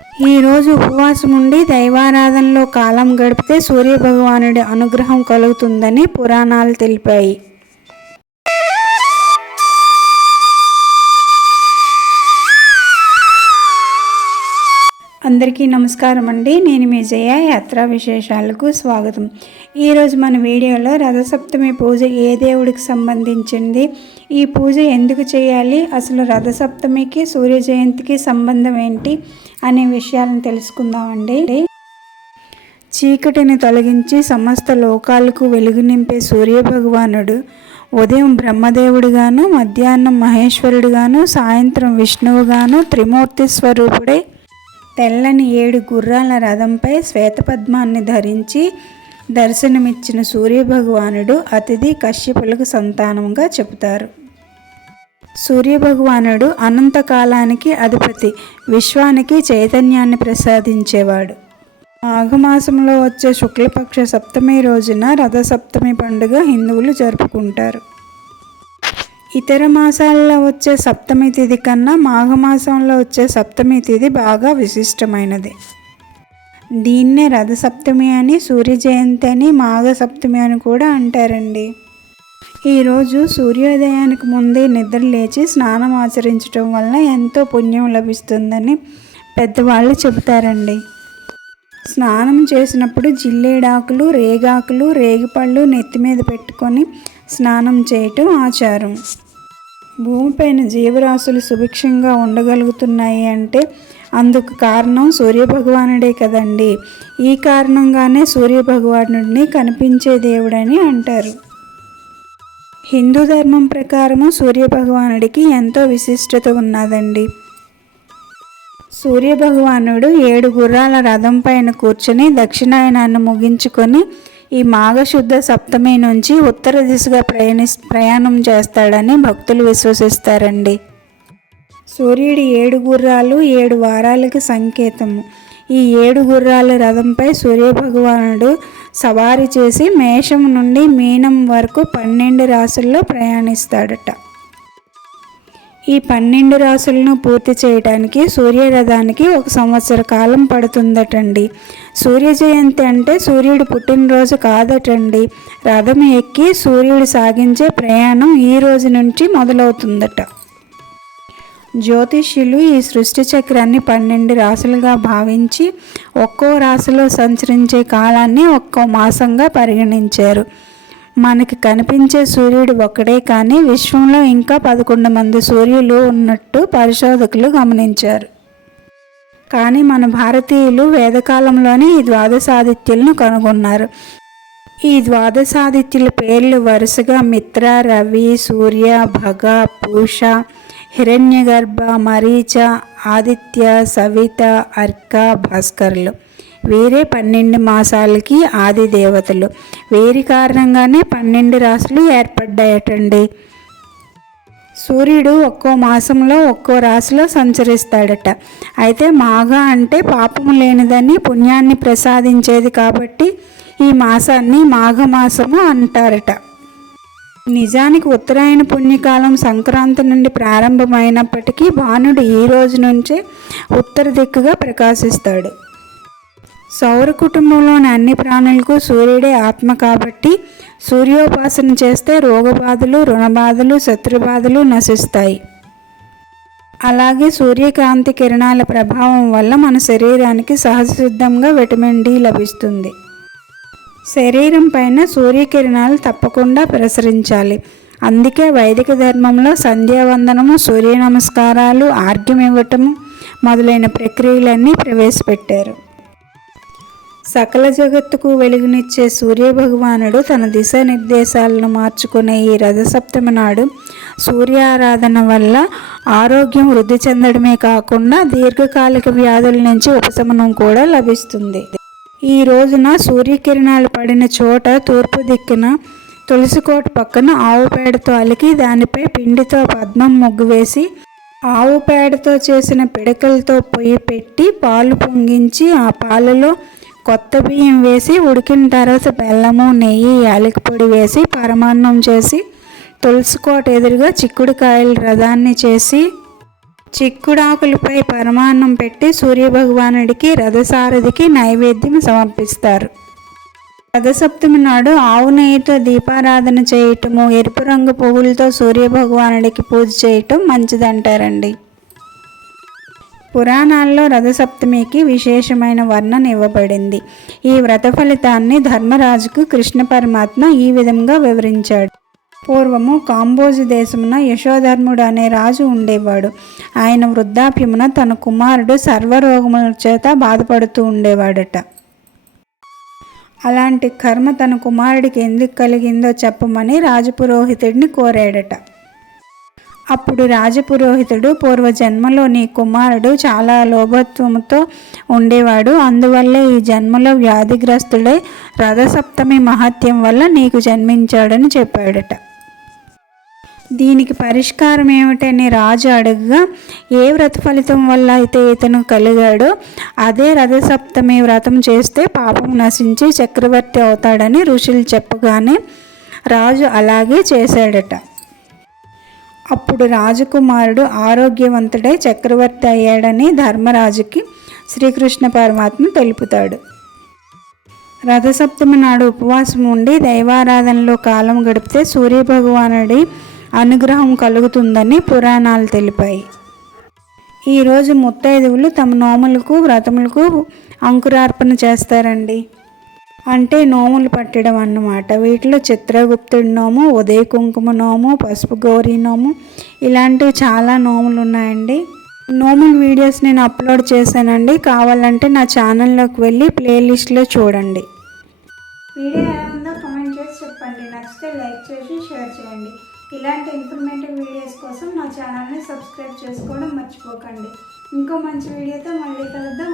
ఈరోజు ఉపవాసం ఉండి దైవారాధనలో కాలం గడిపితే సూర్యభగవానుడి అనుగ్రహం కలుగుతుందని పురాణాలు తెలిపాయి. అందరికీ నమస్కారం అండి. నేను మీ జయ. యాత్రా విశేషాలకు స్వాగతం. ఈరోజు మన వీడియోలో రథసప్తమి పూజ ఏ దేవుడికి సంబంధించింది, ఈ పూజ ఎందుకు చేయాలి, అసలు రథసప్తమికి సూర్య జయంతికి సంబంధం ఏంటి అనే విషయాలను తెలుసుకుందామండి. చీకటిని తొలగించి సమస్త లోకాలకు వెలుగు నింపే సూర్యభగవానుడు ఉదయం బ్రహ్మదేవుడిగాను, మధ్యాహ్నం మహేశ్వరుడిగాను, సాయంత్రం విష్ణువుగాను త్రిమూర్తి స్వరూపుడై తెల్లని 7 గుర్రాల రథంపై శ్వేతపద్మాన్ని ధరించి దర్శనమిచ్చిన సూర్యభగవానుడు అతిథి కశ్యపులకు సంతానంగా చెబుతారు. సూర్యభగవానుడు అనంతకాలానికి అధిపతి, విశ్వానికి చైతన్యాన్ని ప్రసాదించేవాడు. మాఘమాసంలో వచ్చే శుక్లపక్ష సప్తమి రోజున రథసప్తమి పండుగ హిందువులు జరుపుకుంటారు. ఇతర మాసాల్లో వచ్చే సప్తమి తిథి కన్నా మాఘమాసంలో వచ్చే సప్తమి తిథి బాగా విశిష్టమైనది. దీన్నే రథసప్తమి అని, సూర్య జయంతి అని, మాఘ సప్తమి అని కూడా అంటారండి. ఈరోజు సూర్యోదయానికి ముందే నిద్ర లేచి స్నానం ఆచరించడం వల్ల ఎంతో పుణ్యం లభిస్తుందని పెద్దవాళ్ళు చెబుతారండి. స్నానం చేసినప్పుడు జిల్లేడాకులు, రేగాకులు, రేగిపళ్ళు నెత్తి మీద పెట్టుకొని స్నానం చేయటం ఆచారం. భూమిపైన జీవరాశులు సుభిక్షంగా ఉండగలుగుతున్నాయి అంటే అందుకు కారణం సూర్యభగవానుడే కదండి. ఈ కారణంగానే సూర్యభగవానుడిని కనిపించే దేవుడని అంటారు. హిందూ ధర్మం ప్రకారము సూర్యభగవానుడికి ఎంతో విశిష్టత ఉన్నదండి. సూర్యభగవానుడు 7 గుర్రాల రథం పైన కూర్చొని దక్షిణాయనాన్ని ముగించుకొని ఈ మాఘశుద్ధ సప్తమి నుంచి ఉత్తర దిశగా ప్రయాణం చేస్తాడని భక్తులు విశ్వసిస్తారండి. సూర్యుడి 7 గుర్రాలు 7 వారాలకి సంకేతము. ఈ 7 గుర్రాల రథంపై సూర్యభగవానుడు సవారీ చేసి మేషం నుండి మీనం వరకు 12 రాశుల్లో ప్రయాణిస్తాడట. ఈ 12 రాశులను పూర్తి చేయడానికి సూర్యరథానికి 1 సంవత్సర కాలం పడుతుందటండి. సూర్య జయంతి అంటే సూర్యుడు పుట్టినరోజు కాదటండి. రథం ఎక్కి సూర్యుడు సాగించే ప్రయాణం ఈ రోజు నుంచి మొదలవుతుందట. జ్యోతిష్యులు ఈ సృష్టి చక్రాన్ని 12 రాశులుగా భావించి ఒక్కో రాశిలో సంచరించే కాలాన్ని ఒక్కో మాసంగా పరిగణించారు. మనకి కనిపించే సూర్యుడు ఒక్కడే కానీ విశ్వంలో ఇంకా 11 మంది సూర్యులు ఉన్నట్టు పరిశోధకులు గమనించారు. కానీ మన భారతీయులు వేదకాలంలోనే ఈ ద్వాదశాదిత్యులను కనుగొన్నారు. ఈ ద్వాదశాదిత్యుల పేర్లు వరుసగా మిత్ర, రవి, సూర్య, భగ, పూష, హిరణ్యగర్భ, మరీచ, ఆదిత్య, సవిత, అర్క, భాస్కరులు. వీరే 12 మాసాలకి ఆది దేవతలు. వీరి కారణంగానే 12 రాశులు ఏర్పడ్డాయటండి. సూర్యుడు ఒక్కో మాసంలో ఒక్కో రాశిలో సంచరిస్తాడట. అయితే మాఘ అంటే పాపము లేనిదని పుణ్యాన్ని ప్రసాదించేది కాబట్టి ఈ మాసాన్ని మాఘమాసము అంటారట. నిజానికి ఉత్తరాయణ పుణ్యకాలం సంక్రాంతి నుండి ప్రారంభమైనప్పటికీ భానుడు ఈ రోజు నుంచే ఉత్తర దిక్కుగా ప్రకాశిస్తాడు. సౌర కుటుంబంలోని అన్ని ప్రాణులకు సూర్యుడే ఆత్మ కాబట్టి సూర్యోపాసన చేస్తే రోగబాధలు, రుణబాధలు, శత్రుబాధలు నశిస్తాయి. అలాగే సూర్యకాంతి కిరణాల ప్రభావం వల్ల మన శరీరానికి సహజసిద్ధంగా విటమిన్ డి లభిస్తుంది. శరీరం పైన సూర్యకిరణాలు తప్పకుండా ప్రసరించాలి. అందుకే వైదిక ధర్మంలో సంధ్యావందనము, సూర్య నమస్కారాలు, ఆర్ఘ్యం ఇవ్వటము మొదలైన ప్రక్రియలన్నీ ప్రవేశపెట్టారు. సకల జగత్తుకు వెలుగునిచ్చే సూర్యభగవానుడు తన దిశా నిర్దేశాలను మార్చుకునే ఈ రథసప్తమి నాడు సూర్యారాధన వల్ల ఆరోగ్యం వృద్ధి చెందడమే కాకుండా దీర్ఘకాలిక వ్యాధుల నుంచి ఉపశమనం కూడా లభిస్తుంది. ఈ రోజున సూర్యకిరణాలు పడిన చోట తూర్పు దిక్కున తులసికోట పక్కన ఆవు పేడతో అలికి దానిపై పిండితో పద్మం ముగ్గు వేసి ఆవు పేడతో చేసిన పిడకలతో పొయ్యి పెట్టి పాలు పొంగించి ఆ పాలలో కొత్త బియ్యం వేసి ఉడికిన తర్వాత బెల్లము, నెయ్యి, యాలకి పొడి వేసి పరమాన్నం చేసి తులసికోట ఎదురుగా చిక్కుడుకాయల రథాన్ని చేసి చిక్కుడాకులపై పరమాన్నం పెట్టి సూర్యభగవానుడికి రథసారథికి నైవేద్యం సమర్పిస్తారు. రథసప్తమి నాడు ఆవు నెయ్యితో దీపారాధన చేయటము, ఎరుపు రంగు పువ్వులతో సూర్యభగవానుడికి పూజ చేయటం మంచిదంటారండి. పురాణాల్లో రథసప్తమికి విశేషమైన వర్ణన ఇవ్వబడింది. ఈ వ్రత ఫలితాన్ని ధర్మరాజుకు కృష్ణ పరమాత్మ ఈ విధంగా వివరించాడు. పూర్వము కాంబోజు దేశమున యశోధర్ముడు అనే రాజు ఉండేవాడు. ఆయన వృద్ధాప్యమున తన కుమారుడు సర్వరోగముల చేత బాధపడుతూ ఉండేవాడట. అలాంటి కర్మ తన కుమారుడికి ఎందుకు కలిగిందో చెప్పమని రాజపురోహితుడిని కోరాడట. అప్పుడు రాజపురోహితుడు, పూర్వజన్మలో నీ కుమారుడు చాలా లోభత్వంతో ఉండేవాడు, అందువల్లే ఈ జన్మలో వ్యాధిగ్రస్తుడై రథసప్తమి మహత్యం వల్ల నీకు జన్మించాడని చెప్పాడట. దీనికి పరిష్కారం ఏమిటని రాజు అడగగా, ఏ వ్రత ఫలితం వల్ల అయితే ఇతను కలిగాడో అదే రథసప్తమి వ్రతం చేస్తే పాపం నశించి చక్రవర్తి అవుతాడని ఋషులు చెప్పగానే రాజు అలాగే చేశాడట. అప్పుడు రాజకుమారుడు ఆరోగ్యవంతుడై చక్రవర్తి అయ్యాడని ధర్మరాజుకి శ్రీకృష్ణ పరమాత్మ తెలుపుతాడు. రథసప్తమి నాడు ఉపవాసం ఉండి దైవారాధనలో కాలం గడిపితే సూర్యభగవానుడి అనుగ్రహం కలుగుతుందని పురాణాలు తెలిపాయి. ఈరోజు ముత్తైదువులు తమ నోములకు వ్రతములకు అంకురార్పణ చేస్తారండి. అంటే నోములు పట్టడం అన్నమాట. వీటిలో చిత్రగుప్తుడి నోము, ఉదయ కుంకుమ నోము, పసుపు గౌరీ నోము, ఇలాంటివి చాలా నోములు ఉన్నాయండి. నోముల వీడియోస్ నేను అప్లోడ్ చేశానండి. కావాలంటే నా ఛానల్లోకి వెళ్ళి ప్లేలిస్ట్లో చూడండి. వీడియో ఎలా ఉందో కామెంట్ చేసి చెప్పండి. నచ్చితే లైక్ చేసి షేర్ చేయండి. ఇలాంటి ఇన్ఫర్మేటివ్ వీడియోస్ కోసం నా ఛానల్ని సబ్స్క్రైబ్ చేసుకోవడం మర్చిపోకండి. ఇంకో మంచి వీడియోతో మళ్ళీ కలుద్దాం.